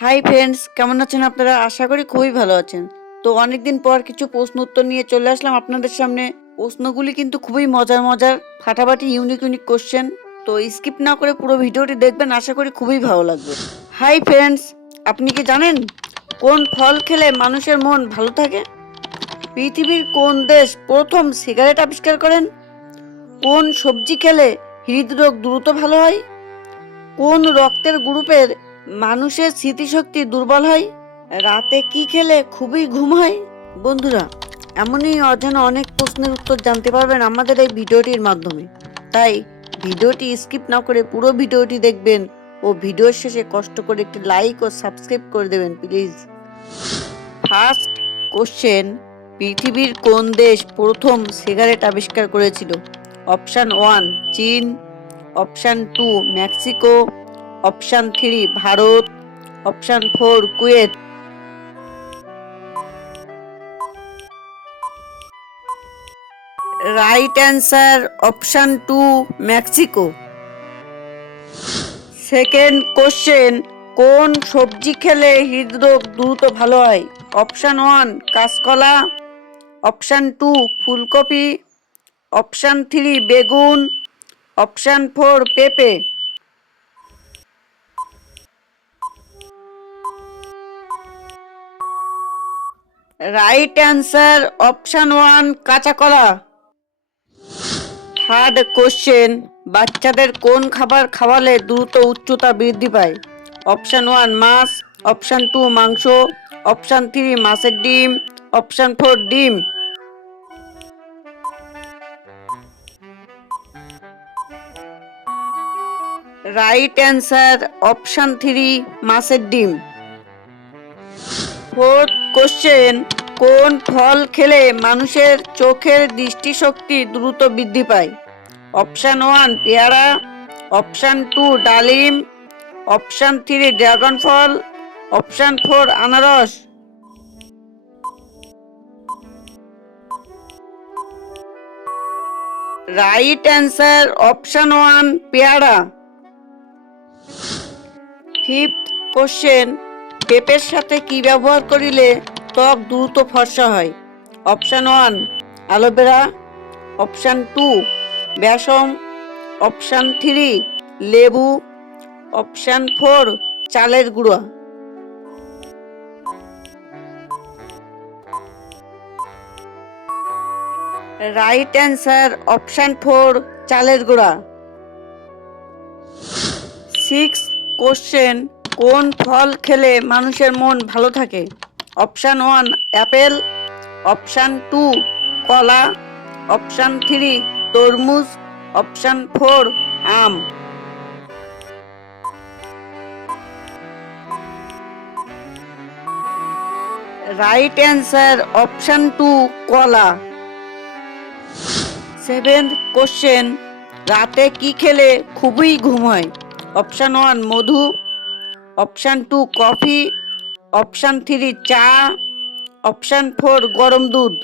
Hi friends কেমন আছেন আপনারা? আশা করি খুবই ভালো আছেন। তো অনেকদিন পর কিছু প্রশ্ন উত্তর নিয়ে চলে আসলাম আপনাদের সামনে। প্রশ্নগুলি কিন্তু খুবই মজার মজার, ফাটাফাটি ইউনিক ইউনিক কোশ্চেন তো স্কিপ না করে পুরো ভিডিওটি দেখবেন, আশা করি খুবই ভালো লাগবে। হাই ফ্রেন্ডস আপনি কি জানেন কোন ফল খেলে মানুষের মন ভালো থাকে? পৃথিবীর কোন দেশ প্রথম সিগারেট আবিষ্কার করেন? কোন সবজি খেলে হৃদরোগ দ্রুত ভালো হয়? কোন রক্তের গ্রুপের মানুষের স্মৃতিশক্তি দুর্বল হয়, রাতে কি খেলে খুবই ঘুম হয়। বন্ধুরা, এমনই অজানা অনেক প্রশ্নের উত্তর জানতে পারবেন আমাদের এই ভিডিওটির মাধ্যমে। তাই ভিডিওটি স্কিপ না করে পুরো ভিডিওটি দেখবেন ও ভিডিওর শেষে কষ্ট করে একটি লাইক ও সাবস্ক্রাইব করে দেবেন, প্লিজ। ফার্স্ট কোশ্চেন, পৃথিবীর কোন দেশ প্রথম সিগারেট আবিষ্কার করেছিল? অপশান ওয়ান, চীন। Option two, Mexico. Option three, Bharat. Option four, Kuwait. Right answer option two, Mexico. Second question, কোন সবজি খেলে হৃদরোগ দ্রুত ভালো হয়? অপশান ওয়ান, কাঁচকলা। অপশান টু, ফুলকপি। অপশান থ্রি, বেগুন। অপশান ফোর, পেঁপে। রাইট অ্যান্সার অপশান ওয়ান কাঁচা কলা থার্ড কোশ্চেন বাচ্চাদের কোন খাবার খাওয়ালে দ্রুত উচ্চতা বৃদ্ধি পায়? অপশান ওয়ান মাছ। অপশান টু মাংস। অপশান থ্রি মাছের ডিম। অপশান ফোর ডিম। রাইট অ্যান্সার অপশান থ্রি মাছের ডিম। ফোর্থ কোশ্চেন কোন ফল খেলে মানুষের চোখের দৃষ্টিশক্তি দ্রুত বৃদ্ধি পায়? অপশান ওয়ান, পেয়ারা। অপশান টু, ডালিম। অপশান থ্রি, ড্রাগন ফল। অপশান ফোর, আনারস। রাইট অ্যান্সার, অপশান ওয়ান, পেয়ারা। ফিফথ কোশ্চেন পেঁপের সাথে কি ব্যবহার করিলে ত্বক দ্রুত ফর্সা হয়? Option one, aloe vera. Option two, বেসম। Option three, লেবু। অপশান ফোর, চালের গুঁড়া। রাইট অ্যান্সার, অপশান ফোর, চালের গুঁড়া। সিক্স কোশ্চেন কোন ফল খেলে মানুষের মন ভালো থাকে? Option one, apple. Option two, কলা। অপশান থ্রি, তরমুজ। অপশান ফোর, আম। রাইট অ্যান্সার অপশান টু, কলা। সেভেন্থ কোশ্চেন, রাতে কি খেলে খুবই ঘুম হয়? অপশান ওয়ান, মধু। Option two coffee, option three চা, অপশান ফোর গরম দুধ।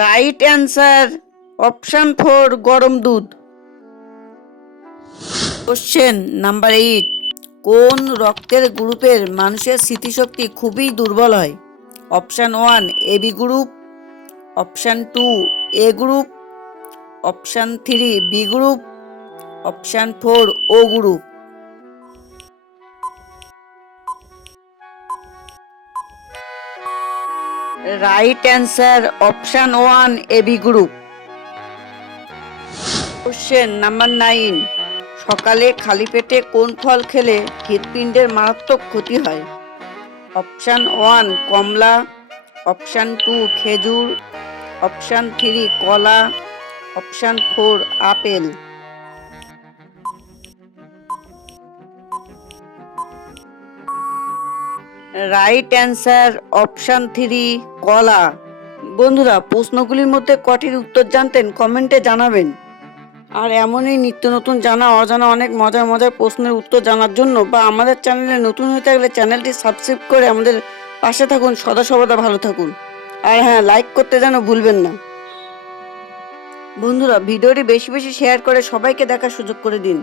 রাইট অ্যান্সার, অপশান ফোর গরম দুধ। কোশ্চেন নাম্বার এইট, কোন রক্তের গ্রুপের মানুষের স্মৃতিশক্তি খুবই দুর্বল হয়? Option one AB group, option two A group option three B group option four O group right answer option one AB group question number nine সকালে খালি পেটে কোন ফল খেলে হৃৎপিণ্ডের মারাত্মক ক্ষতি হয়? অপশান ওয়ান কমলা. অপশান টু খেজুর. অপশান থ্রি কলা. Option four, apple. Right answer option three, কলা। বন্ধুরা, প্রশ্নগুলির মধ্যে কটির উত্তর জানতেন, কমেন্টে জানাবেন। আর এমনই নিত্য নতুন জানা, অজানা অনেক মজার মজার প্রশ্নের উত্তর জানার জন্য বা আমাদের চ্যানেলে নতুন হয়ে থাকলে চ্যানেলটি সাবস্ক্রাইব করে আমাদের পাশে থাকুন, সদা সর্বদা ভালো থাকুন। আর হ্যাঁ লাইক করতে যেন ভুলবেন না। বন্ধুরা ভিডিওটি বেশি বেশি শেয়ার করে সবাইকে দেখার সুযোগ করে দিন।